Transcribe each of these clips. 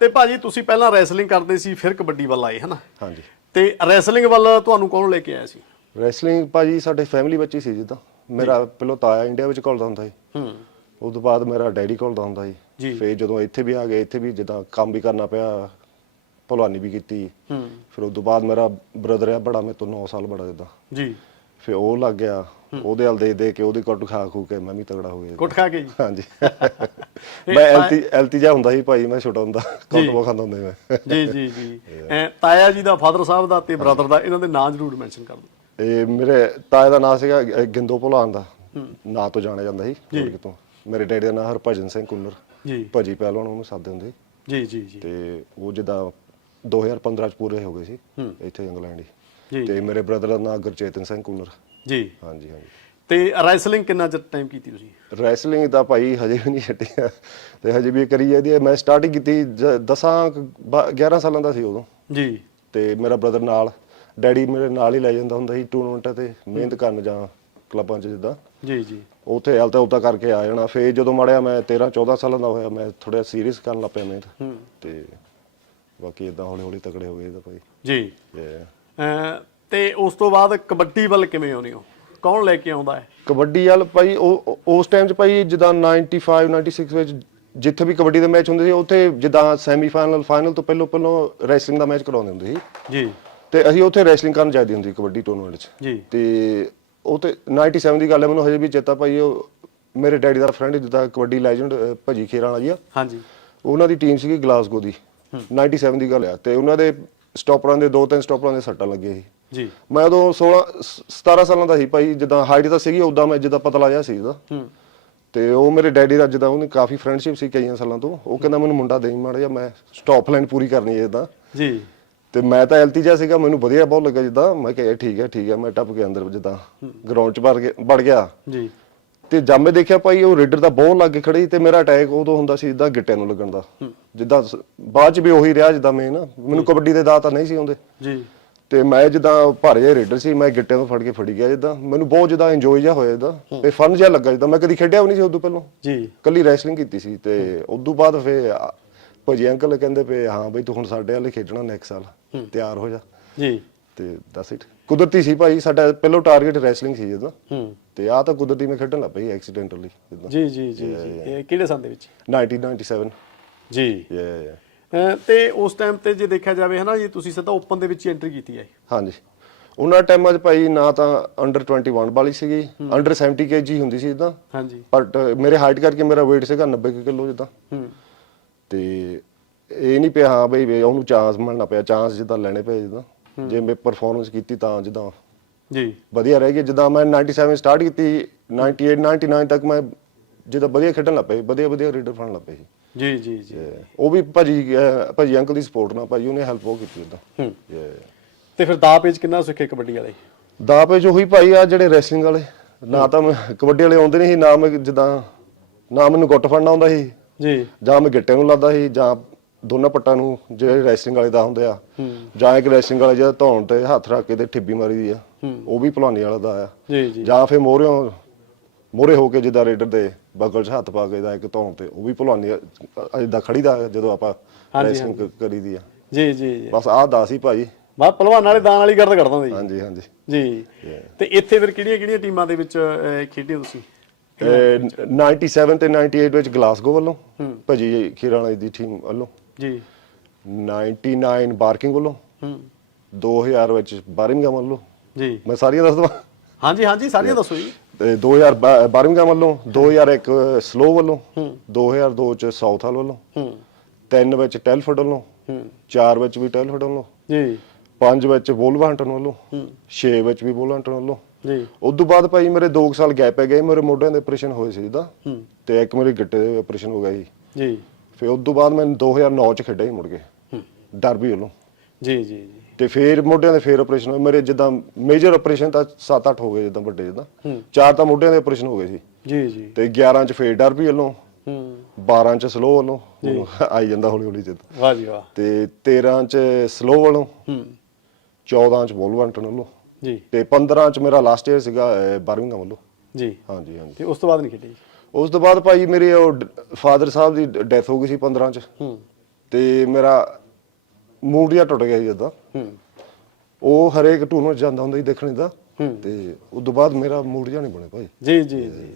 ਤੇ ਭਾਜੀ ਤੁਸੀਂ ਪਹਿਲਾਂ ਰੈਸਲਿੰਗ ਕਰਦੇ ਸੀ ਫਿਰ ਕਬੱਡੀ ਵੱਲ ਆਏ ਹਨਾ? ਹਾਂਜੀ। ਤੇ ਰੈਸਲਿੰਗ ਵੱਲ ਤੁਹਾਨੂੰ ਕੌਣ ਲੈ ਕੇ ਆਇਆ ਸੀ? ਰੈਸਲਿੰਗ ਭਾਜੀ ਸਾਡੇ ਫੈਮਿਲੀ ਵਿੱਚ ਹੀ ਸੀ ਜਿੱਦਾਂ। ਮੇਰਾ ਪਹਿਲਾਂ ਤਾਇਆ ਇੰਡੀਆ ਵਿੱਚ ਘੁਲਦਾ ਹੁੰਦਾ ਸੀ। ਹੂੰ। ਉਸ ਤੋਂ ਬਾਅਦ ਮੇਰਾ ਡੈਡੀ ਘੁਲਦਾ ਹੁੰਦਾ ਜੀ। ਸੀ ਫਿਰ ਜਦੋਂ ਇੱਥੇ ਵੀ ਆ ਗਏ ਇੱਥੇ ਵੀ ਜਿੱਦਾਂ ਕੰਮ ਵੀ ਕਰਨਾ ਪਿਆ ਭਲਵਾਨੀ ਵੀ ਕੀਤੀ। ਹੂੰ। ਫਿਰ ਉਸ ਤੋਂ ਬਾਅਦ ਮੇਰਾ ਬ੍ਰਦਰ ਆ ਬੜਾ ਮੇਰੇ ਤੋਂ 9 ਸਾਲ ਬੜਾ ਜਿੱਦਾਂ। ਜੀ। ਫਿਰ ਉਹ ਲੱਗ ਗਿਆ। ਉਹਦੇ ਹਲ ਦੇ ਦੇ ਕੇ ਉਹਦੀ ਕੁੱਟ ਖਾ ਖੂ ਕੇ ਮੈਂ ਵੀ ਤਗੜਾ ਹੋ ਗਿਆ। ਕੁੱਟ ਖਾ ਕੇ ਜੀ। ਹਾਂਜੀ। ਮੈਂ ਐਲਟੀ ਐਲਟੀ ਜਾ ਹੁੰਦਾ ਸੀ ਭਾਈ ਮੈਂ ਛੋਟਾ ਹੁੰਦਾ ਕੁੱਟ ਬਹੁਤ ਖਾਂਦਾ ਹੁੰਦਾ ਮੈਂ। ਜੀ ਜੀ ਜੀ। ਐਂ ਤਾਇਆ ਜੀ ਦਾ ਫਾਦਰ ਸਾਹਿਬ ਦਾ ਤੇ ਬ੍ਰਦਰ ਦਾ ਇਹਨਾਂ ਦੇ ਨਾਂ ਜ਼ਰੂਰ ਮੈਂਸ਼ਨ ਕਰ ਦਿਓ। ਇਹ ਮੇਰੇ ਤਾਏ ਦਾ ਨਾਮ ਸੀਗਾ ਗਿੰਦੋ ਭੁਲਾਨ ਦਾ। ਨਾਂ ਤੋਂ ਜਾਣਿਆ ਜਾਂਦਾ ਸੀ ਕਿਤੋਂ। ਮੇਰੇ ਡੈਡੀ ਦਾ ਨਾਮ ਹਰਭਜਨ ਸਿੰਘ ਕੁੰਨਰ ਜੀ। ਭਜੀ ਪਹਿਲਵਾਨ ਉਹਨੂੰ ਸੱਦਦੇ ਹੁੰਦੇ। ਜੀ ਜੀ ਜੀ। ਤੇ ਉਹ ਜਿੱਦਾਂ 2015 ਚ ਪੂਰੇ ਹੋ ਗਏ ਸੀ। ਇੱਥੇ ਇੰਗਲੈਂਡ ਹੀ। ਜੀ। ਤੇ ਮੇਰੇ ਬ੍ਰਦਰ ਦਾ ਨਾਮ ਗੁਰਚੇਤਨ ਸਿੰਘ ਕੁੰਨਰ। ਜੀ। ਹਾਂਜੀ ਹਾਂਜੀ। ਤੇ ਰੈਸਲਿੰਗ ਕਿੰਨਾ ਚਿਰ ਟਾਈਮ ਕੀਤੀ ਤੁਸੀਂ? ਰੈਸਲਿੰਗ ਤਾਂ ਭਾਈ ਹਜੇ ਵੀ ਨਹੀਂ ਛੱਡੀ। ਆ ਤੇ ਹਜੇ ਵੀ ਕਰੀ ਜਾਂਦੀ ਹੈ। ਮੈਂ ਸਟਾਰਟਿੰਗ ਕੀਤੀ 10 11 ਸਾਲਾਂ ਦਾ ਸੀ ਉਦੋਂ। ਜੀ। ਤੇ ਮੇਰਾ ਬ੍ਰਦਰ ਨਾਲ ਡੈਡੀ ਮੇਰੇ ਨਾਲ ਹੀ ਲੈ ਜਾਂਦਾ ਹੁੰਦਾ ਸੀ ਟੂਰਨਾਮੈਂਟਾਂ ਤੇ ਮਿਹਨਤ ਕਰਨ ਜਾਂ ਕਲੱਬਾਂ 'ਚ ਜਿੱਦਾਂ। ਜੀ ਜੀ। ਉੱਥੇ ਹਲਤਾ ਉਲਤਾ ਕਰਕੇ ਆ ਜਾਣਾ। ਫੇਰ ਜਦੋਂ ਮੜਿਆ ਮੈਂ 13 14 ਸਾਲਾਂ ਦਾ ਹੋਇਆ ਮੈਂ ਥੋੜਾ ਸੀਰੀਅਸ ਕਰਨ ਲੱਗ ਪਿਆ ਮਿਹਨਤ। ਤੇ ਬਾਕੀ ਇਦਾਂ ਹੌਲੀ ਹੌਲੀ ਤਕੜੇ ਹੋ ਗਏ ਇਹਦਾ ਭਾਈ। ਜੀ। ਤੇ ਉਸ ਤੋਂ ਬਾਅਦ ਕਬੱਡੀ ਵੱਲ ਕਿਵੇਂ ਆਉਂਦੇ ਹੋ? ਕੌਣ ਲੈ ਕੇ ਆਉਂਦਾ ਹੈ? ਕਬੱਡੀ ਵਾਲ ਭਾਈ ਉਹ ਉਸ ਟਾਈਮ 'ਚ ਭਾਈ ਜਿੱਦਾਂ 95 96 ਵਿੱਚ ਜਿੱਥੇ ਵੀ ਕਬੱਡੀ ਦੇ ਮੈਚ ਹੁੰਦੇ ਸੀ ਉੱਥੇ ਜਿੱਦਾਂ ਸੈਮੀਫਾਈਨਲ ਫਾਈਨਲ ਤੋਂ ਪਹਿਲਾਂ ਪਹਿਲਾਂ ਰੈਸਲਿੰਗ ਦਾ ਮੈਚ ਕਰਾਉਂਦੇ ਹੁੰਦੇ ਸੀ। ਜੀ। ਤੇ ਅਸੀਂ ਉੱਥੇ ਰੈਸਲਿੰਗ ਕਰਨ ਜਾਂਦੇ ਹੁੰਦੀ ਸੀ ਕਬੱਡੀ ਟੂਰਨਾਮੈਂਟ 'ਚ। ਜੀ। ਤੇ ਉਹ ਤੇ 97 ਦੀ ਗੱਲ ਹੈ ਮੈਨੂੰ ਹਜੇ ਵੀ ਚੇਤਾ ਭਾਈ ਉਹ ਮੇਰੇ ਡੈਡੀ ਦਾ ਫਰੈਂਡ ਜਿੱਦਾਂ ਕਬੱਡੀ ਲੈਜੈਂਡ ਭਾਜੀ ਖੇਰਾਂ ਵਾਲਾ ਜੀ ਹਾਂਜੀ। ਉਹਨਾਂ ਦੀ ਟੀਮ ਸੀਗੀ ਗਲਾਸਗੋ ਦੀ। 97 ਦੀ ਗੱਲ ਆ। ਤੇ ਉਹਨਾਂ ਦੇ ਸਟਾਪਰਾਂ ਦੇ ਦੋ ਤਿੰਨ ਸਟਾਪਰਾਂ ਦੇ ਸੱਟਾਂ ਲੱਗੀਆਂ ਸੀ। ਜੀ। ਮੈਂ ਉਦੋਂ 16 ਸ- 17 ਸਾਲਾਂ ਦਾ ਸੀ ਭਾਈ ਜਿੱਦਾਂ ਹਾਈਟ ਤਾਂ ਸੀਗੀ ਉਦਾਂ ਮੈਂ ਜਿੱਦਾਂ ਪਤਲਾ ਜਿਹਾ ਸੀ ਉਹਦਾ ਹੂੰ। ਤੇ ਉਹ ਮੇਰੇ ਡੈਡੀ ਦਾ ਜਿੱਦਾਂ ਉਹਨੇ ਕਾਫੀ ਫਰੈਂਡਸ਼ਿਪ ਸੀ ਕਈਆਂ ਸਾਲਾਂ ਤੋਂ। ਉਹ ਕਹਿੰਦਾ ਮੈਨੂੰ ਮੁੰਡਾ ਦੇਈ ਮਾੜਾ ਜਿਹਾ ਮੈਂ ਸਟਾਪ ਲਾਈਨ ਪੂਰੀ ਕਰਨੀ ਹੈ ਜਿੱਦਾਂ ਜੀ। ਤੇ ਮੈਂ ਤਾਂ ਐਲਤੀ ਜਿਹਾ ਸੀਗਾ ਮੈਨੂੰ ਵਧੀਆ ਬਹੁਤ ਲੱਗਾ ਜਿੱਦਾਂ। ਮੈਂ ਕਿਹਾ ਠੀਕ ਹੈ ਠੀਕ ਹੈ। ਮੈਂ ਟੱਪ ਕੇ ਅੰਦਰ ਜਿੱਦਾਂ ਗਰਾਊਂਡ 'ਚ ਵੜ ਗਿਆ ਵੜ ਗਿਆ। ਜੀ। ਤੇ ਜਦ ਮੈਂ ਦੇਖਿਆ ਭਾਈ ਉਹ ਰੇਡਰ ਦਾ ਬਹੁਤ ਲੱਗ ਖੜੀ ਤੇ ਮੇਰਾ ਅਟੈਕ ਉਦੋਂ ਹੁੰਦਾ ਸੀ ਜਿੱਦਾਂ ਗਿੱਟਿਆਂ ਨੂੰ ਲੱਗਣ ਦਾ। ਜਿੱਦਾਂ ਸ- ਬਾਅਦ ਚ ਵੀ ਉਹੀ ਰਿਹਾ ਜਿੱਦਾਂ ਮੈਂ ਨਾ। ਮੈਨੂੰ ਕਬੱਡੀ ਦੇ ਤਾਂ ਨਹੀਂ ਸੀ ਆਉਂਦੇ। ਜੀ। ਤੇ ਮੈਂ ਜਿੱਦਾਂ ਭਾਰੇ ਜਿਹੇ ਰੇਡਰ ਸੀ ਮੈਂ ਗਿੱਟਿਆਂ ਤੋਂ ਫੜ ਕੇ ਫੜੀ ਗਿਆ ਜਿੱਦਾਂ। ਮੈਨੂੰ ਬਹੁਤ ਜਿੱਦਾਂ ਇੰਜੋਏ ਜਿਹਾ ਹੋਇਆ ਜਿੱਦਾਂ। ਤੇ ਫਨ ਜਿਹਾ ਲੱਗਾ ਜਿੱਦਾਂ। ਮੈਂ ਕਦੀ ਖੇਡਿਆ ਵੀ ਨਹੀਂ ਸੀ ਉਦੋਂ ਪਹਿਲਾਂ। ਜੀ। ਕੱਲੀ ਰੈਸਲਿੰਗ ਕੀਤੀ ਸੀ ਤੇ ਉਦੋਂ ਬਾਅਦ ਫੇ ਭਾਜੀ ਅੰਕਲ ਕਹਿੰਦੇ ਪਏ ਹਾਂ ਬਈ ਤੂੰ ਹੁਣ ਸਾਡੇ ਵਾਲੇ ਖੇਡਣਾ ਨੈਕਸਟ ਸਾਲ। ਤਿਆਰ ਹੋ ਜਾ। ਜੀ। ਤੇ ਦੱਸ ਇਟ ਕੁਦਰਤੀ ਸੀ ਭਾਈ ਸਾਡਾ ਪਹਿਲਾਂ ਟਾਰਗੇਟ ਰੈਸਲਿੰਗ ਸੀ ਜਿੱਦਾਂ। ਹੂੰ। ਤੇ ਆ ਤਾਂ ਕੁਦਰਤੀ ਮੈਂ ਖੇਡਣ ਲੱਗ ਪਈ ਐਕਸੀਡੈਂਟਲੀ ਜਿੱਦਾਂ। ਜੀ ਜੀ ਜੀ ਜੀ। ਇਹ ਕਿਹੜੇ ਸੰਨ ਦੇ ਵਿੱਚ? 1997 ਜੀ। ਯਾ ਤੇ ਉਸ ਟਾਈਮ ਤੇ ਜੇ ਦੇਖਿਆ ਜਾਵੇ ਹਨਾ ਜੀ ਤੁਸੀਂ ਸਿੱਧਾ ਓਪਨ ਦੇ ਵਿੱਚ ਐਂਟਰੀ ਕੀਤੀ ਹੈ ਹਾਂਜੀ। ਉਹਨਾਂ ਟਾਈਮਾਂ 'ਚ ਭਾਈ ਨਾ ਤਾਂ ਅੰਡਰ 21 ਵਾਲੀ ਸੀਗੀ ਅੰਡਰ 70 ਕੇਜੀ ਹੁੰਦੀ ਸੀ ਜਿੱਦਾਂ। ਹਾਂਜੀ। ਬਟ ਮੇਰੇ ਹਾਈਟ ਕਰਕੇ ਮੇਰਾ weight ਸੀਗਾ 90 ਕਿਲੋ ਜਿੱਦਾਂ। ਹੂੰ। ਤੇ ਇਹ ਨਹੀਂ ਪਿਆ ਹਾਂ ਬਈ ਵੀ ਉਹਨੂੰ ਚਾਂਸ ਮਿਲਣਾ ਪਿਆ ਚਾਂਸ ਜਿੱਦਾਂ ਲੈਣੇ ਪਏ ਜਿੱਦਾਂ। ਜੇ ਮੈਂ ਪਰਫਾਰਮੈਂਸ ਕੀਤੀ ਤਾਂ ਜਿੱਦਾਂ ਜੀ। ਵਧੀਆ ਰਹਿ ਗਈ। ਜਿੱਦਾਂ ਮੈਂ 97 ਸਟਾਰਟ ਕੀਤੀ 98 99 ਤੱਕ ਮੈਂ ਜਿੱਦਾਂ ਵਧੀਆ ਖੇਡਣ ਲੱਗ ਪਈ ਵਧੀਆ ਵਧੀਆ ਰੀਡਰ ਫੜਨ ਲੱਗ ਪਏ ਜੀ ਜੀ ਜੀ। ਉਹ ਵੀ ਭਾਜੀ ਭਾਜੀ ਅੰਕਲ ਦੀ ਸਪੋਰਟ ਨਾਲ ਭਾਜੀ ਉਹਨੇ ਹੈਲਪ ਬਹੁਤ ਕੀਤੀ ਉਦਾਂ ਹੂੰ। ਤੇ ਫਿਰ ਦਾ ਪੇਜ ਕਿੰਨਾ ਸਿੱਖੇ ਕਬੱਡੀ ਵਾਲੇ? ਦਾ ਪੇਜ ਉਹੀ ਭਾਈ ਆ ਜਿਹੜੇ ਰੈਸਲਿੰਗ ਵਾਲੇ। ਨਾ ਤਾਂ ਕਬੱਡੀ ਵਾਲੇ ਆਉਂਦੇ ਨਹੀਂ ਸੀ ਨਾ ਮੈਂ ਜਿੱਦਾਂ ਨਾ ਮੈਨੂੰ ਗੁੱਟ ਫੜਨਾ ਆਉਂਦਾ ਸੀ। ਜੀ। ਜਾਂ ਮੈਂ ਗਿੱਟੇ ਨੂੰ ਲਾਦਾ ਸੀ ਜਾਂ ਦੋਨਾਂ ਪੱਟਾਂ ਨੂੰ ਜਿਹੜੇ ਰੈਸਲਿੰਗ ਵਾਲੇ ਦਾ ਹੁੰਦੇ ਆ ਜਾਂ ਇੱਕ ਰੈਸਲਿੰਗ ਵਾਲਾ ਜਿਹੜਾ ਧੌਣ ਤੇ ਹੱਥ ਰੱਖ ਕੇ ਤੇ ਠਿੱਬੀ ਮਾਰੀ ਦੀ ਆ ਉਹ ਵੀ ਭਲਾਨੀ ਵਾਲਾ ਦਾ ਆ। ਜੀ ਜੀ। ਜਾਂ ਫਿਰ ਮੋਹਰਿਓਂ ਮੋਹਰੇ ਹੋ ਕੇ ਜਿੱਦਾਂ ਰੇਡਰ ਦੇ ਬਗਲ 'ਚ ਹੱਥ ਪਾ ਕੇ ਦਾ ਇੱਕ ਧੌਣ ਤੇ ਉਹ ਵੀ ਭਲਾਨੀ ਜਿੱਦਾਂ ਖੜੀ ਦਾ ਜਦੋਂ ਆਪਾਂ ਰੈਸਲਿੰਗ ਕਰੀ ਦੀ ਆ। ਜੀ ਜੀ ਜੀ। ਬਸ ਆਹ ਦਾ ਸੀ ਭਾਈ। ਬਾ ਪਹਿਲਵਾਨ ਵਾਲੇ ਦਾਨ ਵਾਲੀ ਗਰਦ ਕੱਢ ਦਿੰਦੇ ਹਾਂਜੀ ਹਾਂਜੀ। ਜੀ। ਜੀ ਤੇ ਇੱਥੇ ਫਿਰ ਕਿਹੜੀਆਂ ਕਿਹੜੀਆਂ ਟੀਮਾਂ ਦੇ ਵਿੱਚ ਖੇਡੇ ਤੁਸੀਂ? ਤੇ 97 ਤੇ 98 ਵਿੱਚ ਗਲਾਸਗੋ ਵੱਲੋਂ ਭਾਜੀ ਖੀਰਾਂ ਵਾਲੀ ਦੀ ਟੀਮ ਵੱਲੋਂ। ਜੀ। 99 ਬਾਰਕਿੰਗ ਵੱਲੋਂ। ਹੂੰ। 2000 ਵਿੱਚ ਬਾਰਿੰਗਮ ਵੱਲੋਂ। ਜੀ। ਮੈਂ ਸਾਰੀਆਂ ਦੱਸ ਦਵਾਂ ਹਾਂਜੀ ਹਾਂਜੀ ਸਾਰੀਆਂ ਦੱਸੋ ਜੀ। ਤੇ 2000 ਬਾਰਿੰਗਮ ਵੱਲੋਂ 2001 ਸਲੋ ਵੱਲੋਂ 2002 ਚ ਸਾਊਥ ਹਾਲ ਵੱਲੋਂ ਹੂੰ। 3 ਵਿੱਚ ਟੈਲਫੋਰਡ ਵੱਲੋਂ ਹੂੰ। 4 ਵਿੱਚ ਵੀ ਟੈਲਫੋਰਡ ਵੱਲੋਂ ਜੀ। 5 ਵਿੱਚ ਵੋਲਵਰਹੰਟਨ ਵੱਲੋਂ 6 ਵਿੱਚ ਵੀ ਵੋਲਵਰਹੰਟਨ ਵੱਲੋਂ। ਜੀ। ਉਸ ਤੋਂ ਬਾਅਦ ਭਾਈ ਮੇਰੇ 2 ਸਾਲ ਗੈਪ ਪੈ ਗਏ ਮੇਰੇ ਮੋਢਿਆਂ ਦੇ ਆਪਰੇਸ਼ਨ ਹੋਏ ਸੀ ਹੂੰ। ਤੇ ਇੱਕ ਮੇਰੇ ਗਿੱਟੇ ਦੇ ਆਪਰੇਸ਼ਨ ਹੋ ਗਿਆ ਸੀ ਜੀ। ਫਿਰ ਉਸ ਤੋਂ ਬਾਅਦ ਮੈਂ 2009 ਚ ਖੇਡਿਆ ਸੀ ਮੁੜ ਕੇ। ਹੂੰ। ਡਰਬੀ ਵੱਲੋਂ। ਜੀ ਜੀ ਜੀ। ਤੇ ਫਿਰ ਮੋਢਿਆਂ ਦੇ ਫੇਰ ਆਪਰੇਸ਼ਨ ਹੋਏ ਮੇਰੇ ਜਿੱਦਾਂ ਮੇਜਰ ਆਪਰੇਸ਼ਨ ਤਾਂ 7-8 ਹੋ ਗਏ ਜਿੱਦਾਂ ਵੱਡੇ ਜਿੱਦਾਂ। ਹੂੰ। ਚਾਰ ਤਾਂ ਮੋਢਿਆਂ ਦੇ ਆਪਰੇਸ਼ਨ ਹੋ ਗਏ ਸੀ ਜੀ ਜੀ। ਤੇ 11 ਚ ਫੇਰ ਡਰਬੀ ਵੱਲੋਂ। ਹੂੰ। 12 ਚ ਸਲੋ ਵੱਲੋਂ। ਆਈ ਜਾਂਦਾ ਹੌਲੀ ਹੌਲੀ ਜਿੱਦ। ਵਾਹ ਜੀ ਵਾਹ। ਤੇ 13 ਚ ਸਲੋ ਵੱਲੋਂ। ਹੂੰ। 14 ਚ ਵੋਲਵਰਟਨ ਵੱਲੋਂ। ਜੀ। ਤੇ 15 ਚ ਮੇਰਾ ਲਾਸਟ ਈਅਰ ਸੀਗਾ ਬਾਰਵਿੰਗਮ ਵੱਲੋਂ। ਜੀ। ਹਾਂਜੀ ਹਾਂਜੀ। ਤੇ ਉਸ ਤੋਂ ਬਾਅਦ ਨਹੀਂ ਖੇਡੇ? ਜੀ ਉਸ ਤੋਂ ਬਾਅਦ ਭਾਈ ਮੇਰੇ ਉਹ ਫਾਦਰ ਸਾਹਿਬ ਦੀ ਡੈਥ ਹੋ ਗਈ ਸੀ 15 ਚ। ਹੂੰ। ਤੇ ਮੇਰਾ ਮੂਡ ਜਿਹਾ ਟੁੱਟ ਗਿਆ ਜੀ ਜਦਾਂ ਹੂੰ। ਉਹ ਹਰੇਕ ਟੂਰਨਾਮੈਂਟ ਜਾਂਦਾ ਹੁੰਦਾ ਸੀ ਦੇਖਣ ਦਾ। ਤੇ ਉਸ ਤੋਂ ਬਾਅਦ ਮੇਰਾ ਮੂਡ ਜਿਹਾ ਨਹੀਂ ਬਣਿਆ ਭਾਈ। ਜੀ ਜੀ ਜੀ ਜੀ।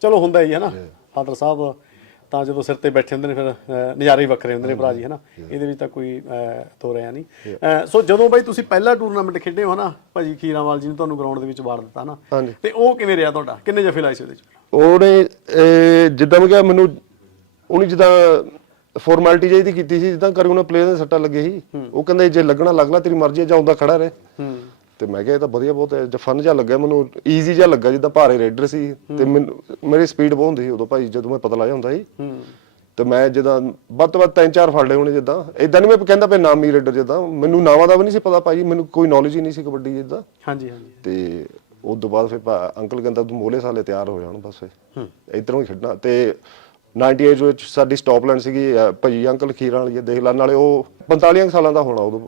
ਚਲੋ ਹੁੰਦਾ ਹੀ ਹੈ ਨਾ। ਫਾਦਰ ਸਾਹਿਬ ਤਾਂ ਜਦੋਂ ਸਿਰ ਤੇ ਬੈਠੇ ਹੁੰਦੇ ਨੇ ਫਿਰ ਅਹ, ਨਜ਼ਾਰੇ ਹੀ ਵੱਖਰੇ ਹੁੰਦੇ ਨੇ ਭਰਾ ਜੀ ਹੈ ਨਾ। ਇਹਦੇ ਵਿੱਚ ਤਾਂ ਕੋਈ ਅਹ, ਦੋ ਰਿਆ ਨਹੀਂ ਅਹ, ਸੋ ਜਦੋਂ ਬਾਈ ਤੁਸੀਂ ਪਹਿਲਾ ਟੂਰਨਾਮੈਂਟ ਖੇਡੇ ਹੋ ਨਾ ਭਾਜੀ ਖੀਰਾਵਾਲ ਜੀ ਨੇ ਤੁਹਾਨੂੰ ਗਰਾਊਂਡ ਦੇ ਵਿੱਚ ਵਾਰ ਦਿੱਤਾ ਨਾ। ਹਾਂਜੀ। ਤੇ ਉਹ ਕਿਵੇਂ ਰਿਹਾ ਤੁਹਾਡਾ? ਕਿੰਨੇ ਜਫੇ ਲਾਏ ਸੀ ਉਹਦੇ ਵਿੱਚ ਉਹਨੇ ਜਿੱਦਾਂ ਮੈਂ ਕਿਹਾ ਮੈਨੂੰ ਉਹਨੇ ਜਿੱਦਾਂ ਫਾਰਮੈਲਿਟੀ ਜਿਹੀ ਦੀ ਕੀਤੀ ਸੀ ਜਿੱਦਾਂ ਕਰੀ ਉਹਨਾਂ ਪਲੇਅਰ ਦੇ ਸੱਟਾਂ ਲੱਗੇ ਸੀ। ਉਹ ਕਹਿੰਦਾ ਜੇ ਲੱਗਣਾ ਲੱਗ ਲਾ ਤੇਰੀ ਮਰਜ਼ੀ ਹੈ ਜਾਂ ਖੜਾ ਰਹੇ। ਤੇ ਮੈਂ ਕਿਹਾ ਇਹ ਤਾਂ ਵਧੀਆ ਬਹੁਤ ਹੈ ਫਨ ਜਿਹਾ ਲੱਗਿਆ ਮੈਨੂੰ ਈਜ਼ੀ ਜਿਹਾ ਲੱਗਾ ਜਿੱਦਾਂ ਭਾਰੇ ਰੇਡਰ ਸੀ। ਤੇ ਮੈਨੂੰ ਮੇਰੀ ਸਪੀਡ ਬਹੁਤ ਹੁੰਦੀ ਸੀ ਉਦੋਂ ਭਾਈ ਜਦੋਂ ਮੈਂ ਪਤਲਾ ਜਿਹਾ ਹੁੰਦਾ ਸੀ। ਤੇ ਮੈਂ ਜਿੱਦਾਂ ਵੱਧ ਤੋਂ ਵੱਧ ਤਿੰਨ ਚਾਰ ਫੜ ਲਏ ਹੋਣੇ ਜਿੱਦਾਂ। ਇਦਾਂ ਨਹੀਂ ਮੈਂ ਕਹਿੰਦਾ ਪਏ ਨਾਮੀ ਰੇਡਰ ਜਿੱਦਾਂ। ਮੈਨੂੰ ਨਾਵਾਂ ਦਾ ਵੀ ਨਹੀਂ ਸੀ ਪਤਾ ਭਾਈ ਮੈਨੂੰ ਕੋਈ ਨੌਲੇਜ ਹੀ ਨਹੀਂ ਸੀ ਕਬੱਡੀ ਜਿੱਦਾਂ। ਹਾਂਜੀ ਹਾਂਜੀ। ਤੇ ਉਸ ਤੋਂ ਬਾਅਦ ਫਿਰ ਭਾ- ਅੰਕਲ ਕਹਿੰਦਾ ਤੂੰ ਮੋਲੇ ਸਾਲੇ ਤਿਆਰ ਹੋ ਜਾਣ ਬਸ ਹੂੰ। ਇਧਰੋਂ ਹੀ ਖੇਡਣਾ। ਤੇ 98 ਵਿੱਚ ਸਾਡੀ ਸਟਾਪ ਲਾਈਨ ਸੀਗੀ ਅਹ, ਭਾਈ ਅੰਕਲ ਖੀਰਾਂ ਵਾਲੀ ਹੈ, ਦੇਖ ਲੈ ਨਾਲੇ ਉਹ 45 ਕੁ ਸਾਲਾਂ ਦਾ ਹੋਣਾ ਉਦੋਂ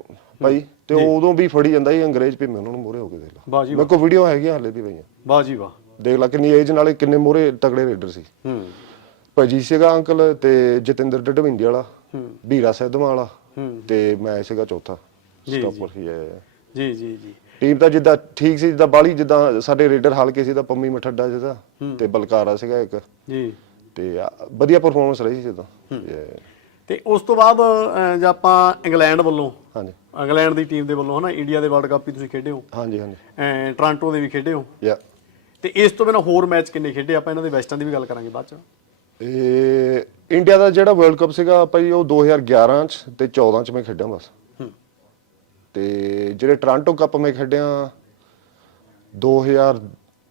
ਭਾਈ। ਤੇ ਉਹ ਉਦੋਂ ਵੀ ਫੜੀ ਜਾਂਦਾ ਸੀ ਅੰਗਰੇਜ਼ ਵੀ ਮੈਂ ਉਹਨਾਂ ਨੂੰ ਮੋਰੇ ਹੋ ਕੇ ਦੇਖ ਲਾ। ਵਾਹ ਜੀ ਮੇਰੇ ਕੋਲ ਵੀਡੀਓ ਹੈਗੀ ਹਾਲੇ ਵੀ ਪਈਆਂ। ਵਾਹ ਜੀ ਵਾਹ। ਦੇਖ ਲੈ ਕਿੰਨੀ ਏਜ ਨਾਲੇ ਕਿੰਨੇ ਮੋਰੇ ਤਗੜੇ ਰੇਡਰ ਸੀ। ਹੂੰ। ਭਾਜੀ ਸੀਗਾ ਅੰਕਲ ਤੇ ਜਤਿੰਦਰ ਡਡਵਿੰਡੀ ਵਾਲਾ ਹੂੰ। ਵੀਰਾ ਸਿੱਧਵਾਂ ਵਾਲਾ ਹੂੰ। ਤੇ ਮੈਂ ਸੀਗਾ ਚੌਥਾ। ਜੀ, ਸਟਾਪਰ ਸੀ ਇਹ। ਜੀ ਜੀ ਜੀ। ਟੀਮ ਤਾਂ ਜਿੱਦਾਂ ਠੀਕ ਸੀ ਜਿੱਦਾਂ ਬਾਲੀ ਜਿੱਦਾਂ ਸਾਡੇ ਰੇਡਰ ਹਲਕੇ ਸੀ ਤਾਂ ਪੰਮੀ ਮਠੱਡਾ ਜਿਹਦਾ ਤੇ ਬਲਕਾਰਾ ਸੀਗਾ ਇੱਕ। ਜੀ। ਤੇ ਆ, ਵਧੀਆ ਪਰਫਾਰਮੈਂਸ ਰਹੀ ਸੀ ਜਿੱਦਾਂ ਤੇ ਉਸ ਤੋਂ ਬਾਅਦ ਅਹ, ਜੇ ਆਪਾਂ ਇੰਗਲੈਂਡ ਵੱਲੋਂ ਹਾਂਜੀ। ਇੰਗਲੈਂਡ ਦੀ ਟੀਮ ਦੇ ਵੱਲੋਂ ਹਨਾ ਇੰਡੀਆ ਦੇ ਵਰਲਡ ਕੱਪ ਵੀ ਤੁਸੀਂ ਖੇਡੇ ਹੋ ਹਾਂਜੀ ਹਾਂਜੀ। ਅਹ, ਟੋਰਾਂਟੋ ਦੇ ਵੀ ਖੇਡੇ ਹੋ ਯਾ। ਤੇ ਇਸ ਤੋਂ ਬਿਨਾਂ ਹੋਰ ਮੈਚ ਕਿੰਨੇ ਖੇਡੇ ਆਪਾਂ ਇਹਨਾਂ ਦੇ ਵੈਸਟਾਂ ਦੀ ਵੀ ਗੱਲ ਕਰਾਂਗੇ ਬਾਅਦ ਚ। ਇਹ ਇੰਡੀਆ ਦਾ ਜਿਹੜਾ ਵਰਲਡ ਕੱਪ ਸੀਗਾ ਭਾਈ ਉਹ 2011 ਚ ਤੇ 14 ਚ ਮੈਂ ਖੇਡਿਆ ਬਸ। ਤੇ ਜਿਹੜੇ ਟੋਰਾਂਟੋ ਕੱਪ ਮੈਂ ਖੇਡਿਆ 2000